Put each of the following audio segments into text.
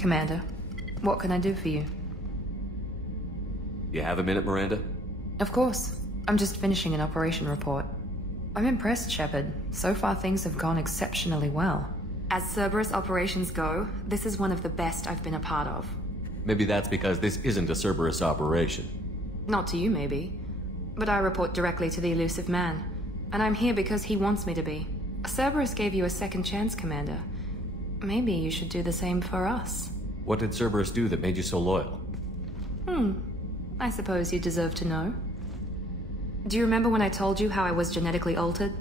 Commander, what can I do for you? You have a minute, Miranda? Of course. I'm just finishing an operation report. I'm impressed, Shepard. So far things have gone exceptionally well. As Cerberus operations go, this is one of the best I've been a part of. Maybe that's because this isn't a Cerberus operation. Not to you, maybe. But I report directly to the elusive man. And I'm here because he wants me to be. Cerberus gave you a second chance, Commander. Maybe you should do the same for us. What did Cerberus do that made you so loyal? I suppose you deserve to know. Do you remember when I told you how I was genetically altered?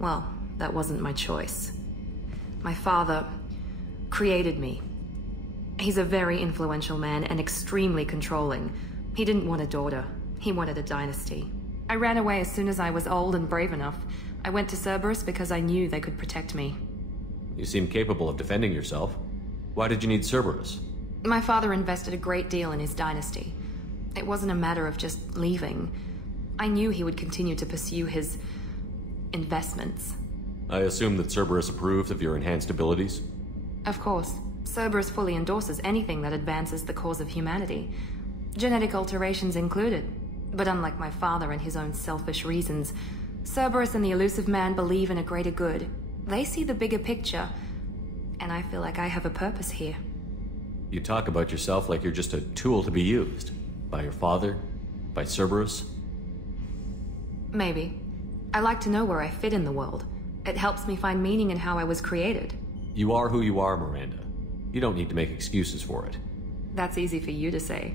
Well, that wasn't my choice. My father created me. He's a very influential man and extremely controlling. He didn't want a daughter. He wanted a dynasty. I ran away as soon as I was old and brave enough. I went to Cerberus because I knew they could protect me. You seem capable of defending yourself. Why did you need Cerberus? My father invested a great deal in his dynasty. It wasn't a matter of just leaving. I knew he would continue to pursue his investments. I assume that Cerberus approved of your enhanced abilities? Of course. Cerberus fully endorses anything that advances the cause of humanity. Genetic alterations included. But unlike my father and his own selfish reasons, Cerberus and the elusive man believe in a greater good. They see the bigger picture, and I feel like I have a purpose here. You talk about yourself like you're just a tool to be used. By your father? By Cerberus? Maybe. I like to know where I fit in the world. It helps me find meaning in how I was created. You are who you are, Miranda. You don't need to make excuses for it. That's easy for you to say.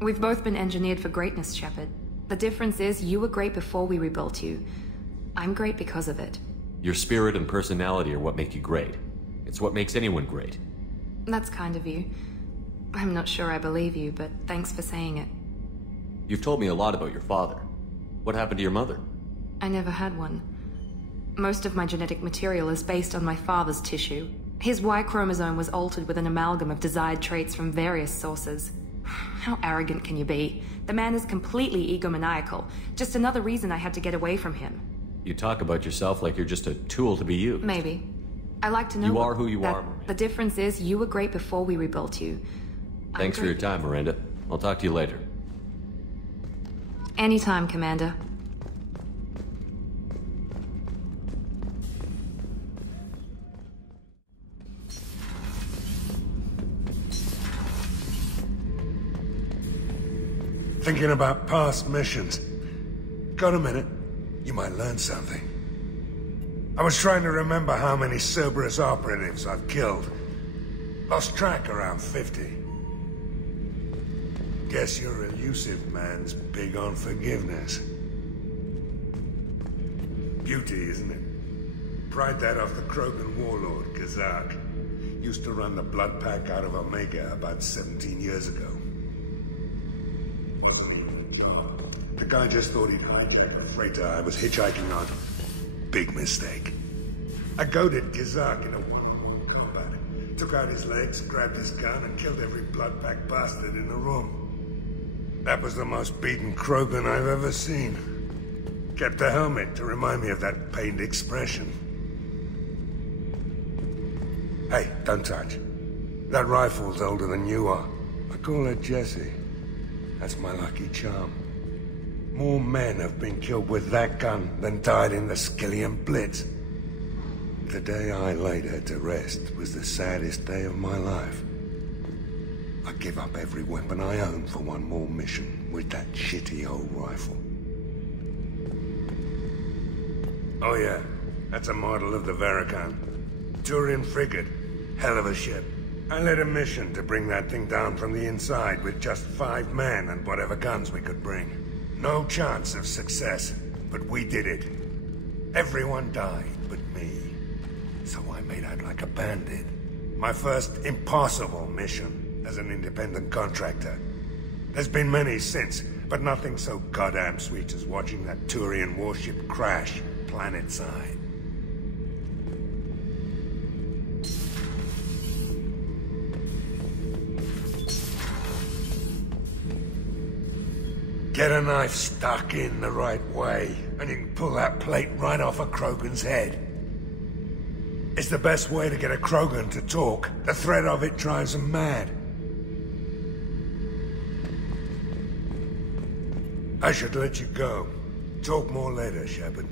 We've both been engineered for greatness, Shepard. The difference is you were great before we rebuilt you. I'm great because of it. Your spirit and personality are what make you great. It's what makes anyone great. That's kind of you. I'm not sure I believe you, but thanks for saying it. You've told me a lot about your father. What happened to your mother? I never had one. Most of my genetic material is based on my father's tissue. His Y chromosome was altered with an amalgam of desired traits from various sources. How arrogant can you be? The man is completely egomaniacal. Just another reason I had to get away from him. You talk about yourself like you're just a tool to be used. Maybe. I like to know you are who you are, Miranda. The difference is you were great before we rebuilt you. Thanks for your time, Miranda. I'll talk to you later. Anytime, Commander. Thinking about past missions. Got a minute? You might learn something. I was trying to remember how many Cerberus operatives I've killed. Lost track around 50. Guess your elusive man's big on forgiveness. Beauty, isn't it? Pried that off the Krogan warlord, Kazak. Used to run the blood pack out of Omega about 17 years ago. Wasn't even a job. The guy just thought he'd hijack a freighter I was hitchhiking on. Big mistake. I goaded Kazak into one-on-one combat. Took out his legs, grabbed his gun, and killed every blood pack bastard in the room. That was the most beaten Krogan I've ever seen. Kept a helmet to remind me of that pained expression. Hey, don't touch. That rifle's older than you are. I call her Jessie. That's my lucky charm. More men have been killed with that gun than died in the Skillian Blitz. The day I laid her to rest was the saddest day of my life. I give up every weapon I own for one more mission with that shitty old rifle. Oh yeah, that's a model of the Verican. Turian frigate. Hell of a ship. I led a mission to bring that thing down from the inside with just 5 men and whatever guns we could bring. No chance of success, but we did it. Everyone died but me. So I made out like a bandit. My first impossible mission as an independent contractor. There's been many since, but nothing so goddamn sweet as watching that Turian warship crash planet-side. Get a knife stuck in the right way, and you can pull that plate right off a Krogan's head. It's the best way to get a Krogan to talk. The threat of it drives him mad. I should let you go. Talk more later, Shepard.